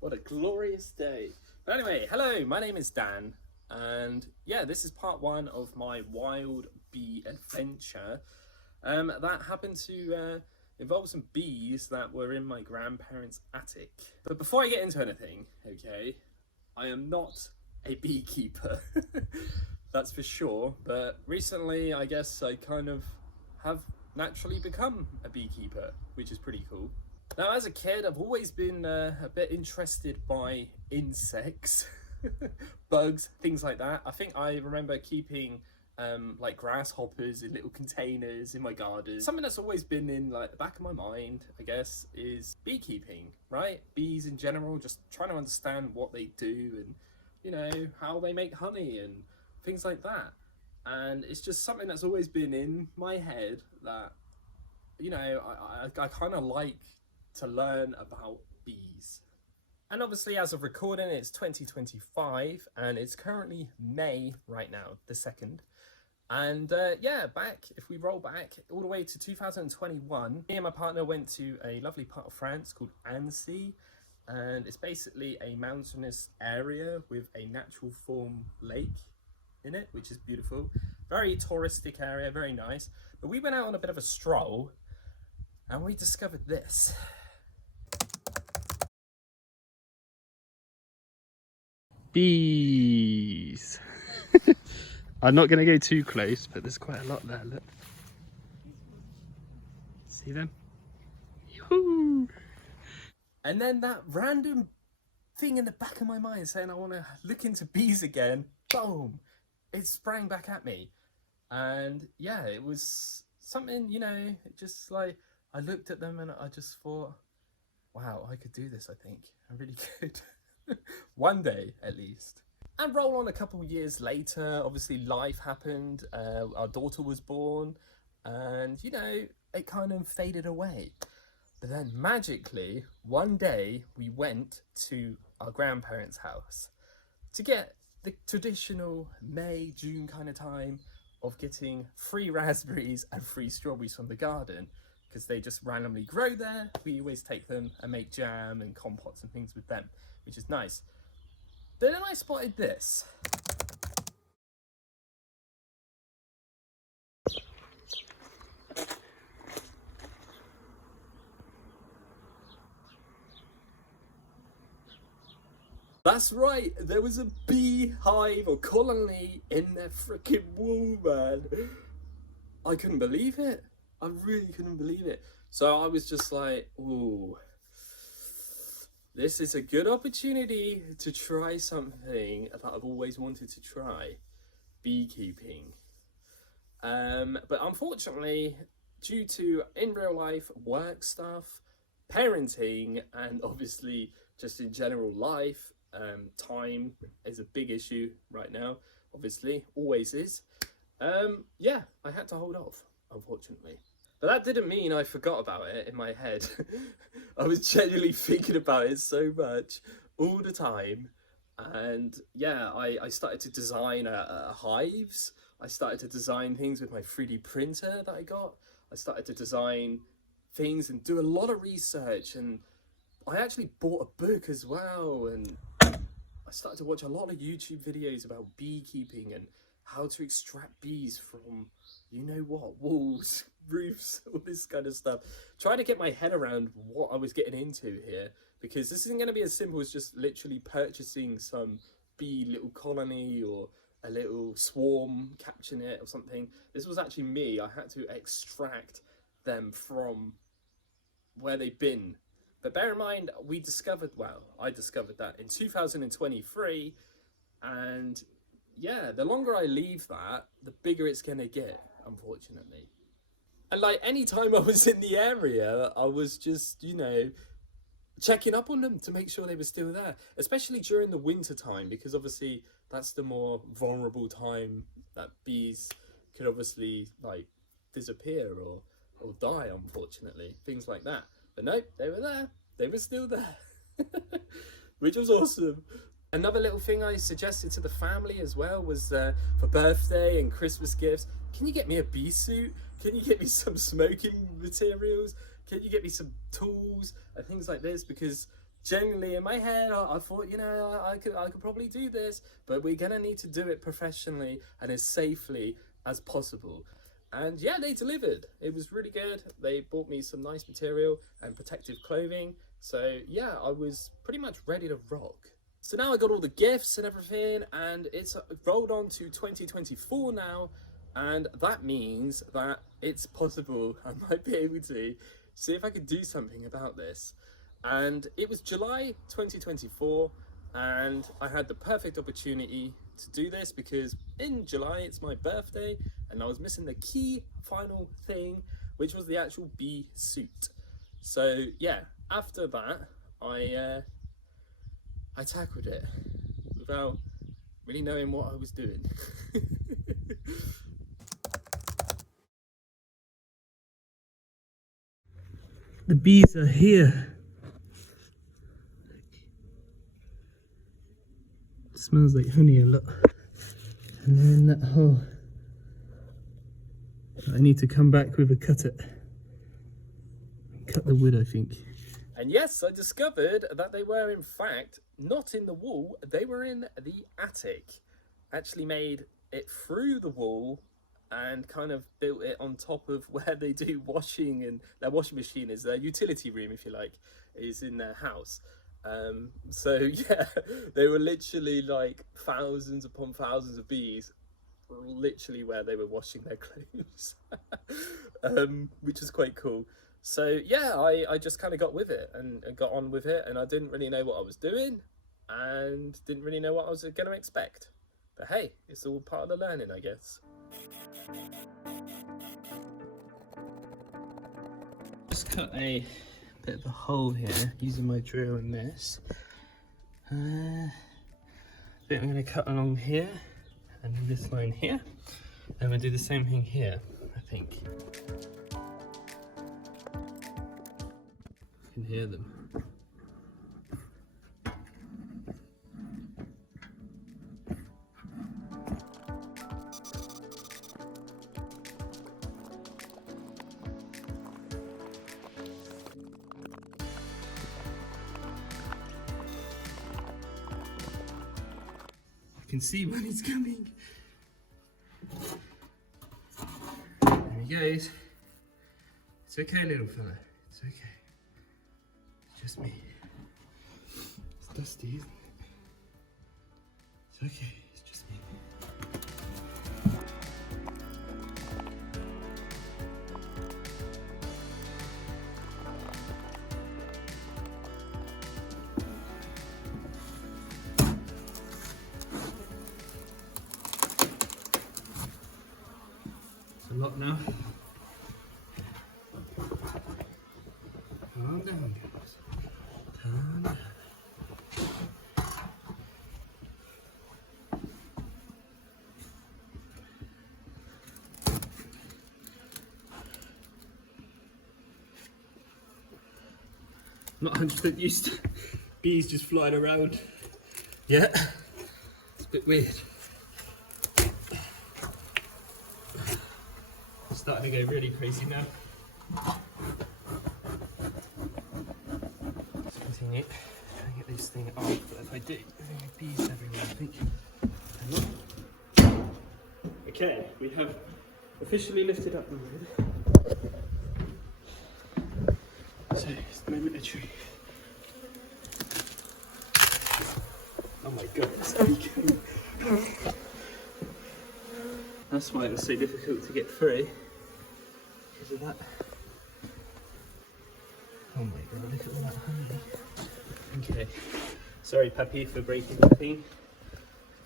What a glorious day. But anyway, hello, my name is Dan, and yeah, this is part one of my wild bee adventure that happened to involve some bees that were in my grandparents' attic. But before I get into anything, okay, I am not a beekeeper, that's for sure, but recently I guess I kind of have naturally become a beekeeper, which is pretty cool. Now, as a kid, I've always been a bit interested by insects, bugs, things like that. I think I remember keeping like grasshoppers in little containers in my garden. Something that's always been in like the back of my mind, I guess, is beekeeping, right? Bees in general, just trying to understand what they do and, you know, how they make honey and things like that. And it's just something that's always been in my head that, you know, I kind of like to learn about bees. And obviously, as of recording, it's 2025 and it's currently May right now, the 2nd. And yeah, if we roll back all the way to 2021, me and my partner went to a lovely part of France called Annecy, and it's basically a mountainous area with a natural form lake in it, which is beautiful. Very touristic area, very nice. But we went out on a bit of a stroll and we discovered this. Bees. I'm not going to go too close, but there's quite a lot there, look. See them? Yoo-hoo! And then that random thing in the back of my mind saying I want to look into bees again, boom, it sprang back at me. And yeah, it was something, you know, just like, I looked at them and I just thought, wow, I could do this, I think. I really could. One day, at least. And roll on a couple years later, obviously life happened, our daughter was born, and, you know, it kind of faded away. But then magically, one day, we went to our grandparents' house to get the traditional May, June kind of time of getting free raspberries and free strawberries from the garden, because they just randomly grow there. We always take them and make jam and compots and things with them, which is nice. But then I spotted this. That's right, there was a beehive or colony in their freaking wall, man. I couldn't believe it. I really couldn't believe it. So I was just like, ooh, this is a good opportunity to try something that I've always wanted to try, beekeeping. But unfortunately, due to in real life work stuff, parenting, and obviously just in general life, time is a big issue right now, obviously, always is. Yeah, I had to hold off, unfortunately. But that didn't mean I forgot about it in my head. I was genuinely thinking about it so much all the time. And yeah, I started to design hives. I started to design things with my 3D printer that I got. I started to design things and do a lot of research. And I actually bought a book as well. And I started to watch a lot of YouTube videos about beekeeping and how to extract bees from, you know what, walls, roofs, all this kind of stuff. Trying to get my head around what I was getting into here, because this isn't going to be as simple as just literally purchasing some bee little colony or a little swarm, catching it or something. This was actually me. I had to extract them from where they've been. But bear in mind, I discovered that in 2023, and yeah, the longer I leave that, the bigger it's gonna get, unfortunately. And like any time I was in the area, I was just, you know, checking up on them to make sure they were still there, especially during the winter time, because obviously that's the more vulnerable time that bees could obviously like disappear or die, unfortunately, things like that. But nope, they were there, they were still there, which was awesome. Another little thing I suggested to the family as well was for birthday and Christmas gifts, can you get me a bee suit? Can you get me some smoking materials? Can you get me some tools and things like this? Because genuinely in my head, I thought, you know, I could probably do this, but we're gonna need to do it professionally and as safely as possible. And yeah, they delivered. It was really good. They bought me some nice material and protective clothing. So yeah, I was pretty much ready to rock. So now I got all the gifts and everything, and it's rolled on to 2024 now. And that means that it's possible I might be able to see if I could do something about this. And it was July 2024, and I had the perfect opportunity to do this because in July it's my birthday, and I was missing the key final thing, which was the actual bee suit. So yeah, after that, I tackled it without really knowing what I was doing. The bees are here. It smells like honey a lot. And then that hole. I need to come back with a cutter. Cut the wood, I think. And yes, I discovered that they were in fact not in the wall, they were in the attic. Actually made it through the wall and kind of built it on top of where they do washing, and their washing machine is their utility room, if you like, is in their house. So yeah, they were literally like thousands upon thousands of bees, literally where they were washing their clothes, which is quite cool. So yeah, I just kind of got with it and got on with it, and I didn't really know what I was doing and didn't really know what I was going to expect. But hey, it's all part of the learning, I guess. Just cut a bit of a hole here using my drill and this. I think I'm going to cut along here and this line here, and we'll do the same thing here, I think. You can hear them. I can see when it's coming. There he goes. It's okay, little fella. It's okay. It's just me. It's dusty, isn't it? It's okay. It's just me. It's a lot now. Calm down, guys. Calm down. Not 100% used to bees just flying around. Yeah, it's a bit weird. It's starting to go really crazy now. Let's continue. Try and get this thing off, but if I do, there's going to be bees everywhere, I think. Okay, we have officially lifted up the lid. So it's the moment of truth. Oh my god, it's leaking. That's why it was so difficult to get through. Because of that. Oh my god, look at all that honey. Okay. Sorry, Pappy, for breaking the thing.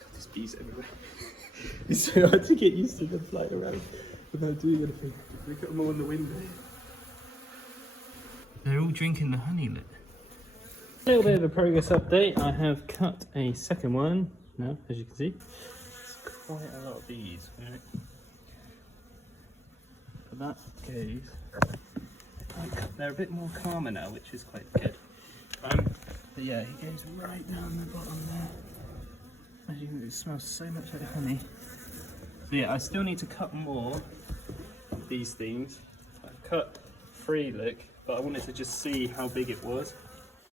God, there's bees everywhere. It's so hard to get used to them flying around without doing anything. Look at them all in the window. They're all drinking the honey, look. A little bit of a progress update. I have cut a second one now, as you can see. It's quite a lot of bees, right? But that goes. They're a bit more calmer now, which is quite good. But yeah, he goes right down the bottom there. As you can see, it smells so much like honey. So yeah, I still need to cut more of these things. I've cut 3, look. But I wanted to just see how big it was.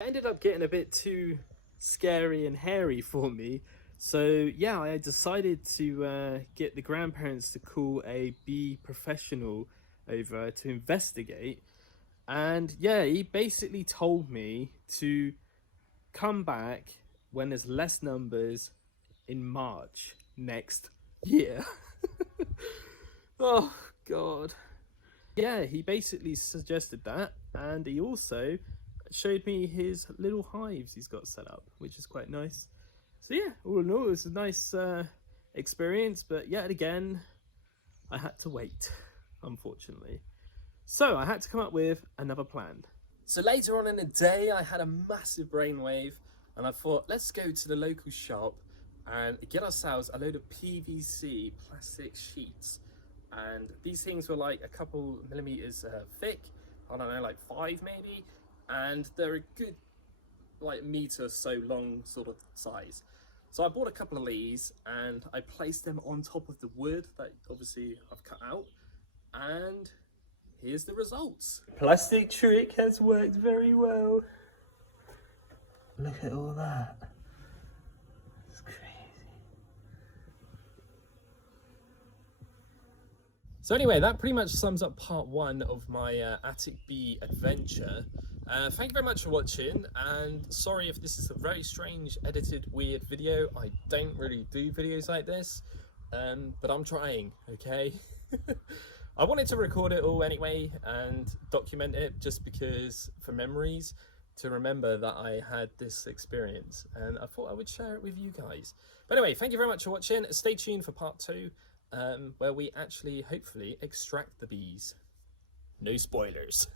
ended up getting a bit too scary and hairy for me. So yeah, I decided to get the grandparents to call a bee professional over to investigate. And yeah, he basically told me to come back when there's less numbers in March next year. Oh God. Yeah, he basically suggested that, and he also showed me his little hives he's got set up, which is quite nice. So yeah, all in all, it was a nice experience, but yet again, I had to wait, unfortunately. So I had to come up with another plan. So later on in the day, I had a massive brainwave, and I thought, let's go to the local shop and get ourselves a load of PVC plastic sheets. And these things were like a couple millimeters thick, I don't know, like 5 maybe, and they're a good like meter so long sort of size. So I bought a couple of these and I placed them on top of the wood that obviously I've cut out, and here's the results. Plastic trick has worked very well. Look at all that. It's crazy. So anyway, that pretty much sums up part 1 of my attic bee adventure. Thank you very much for watching, and sorry if this is a very strange, edited, weird video. I don't really do videos like this, but I'm trying, okay? I wanted to record it all anyway and document it just because, for memories, to remember that I had this experience, and I thought I would share it with you guys. But anyway, thank you very much for watching. Stay tuned for part 2, where we actually, hopefully, extract the bees. No spoilers.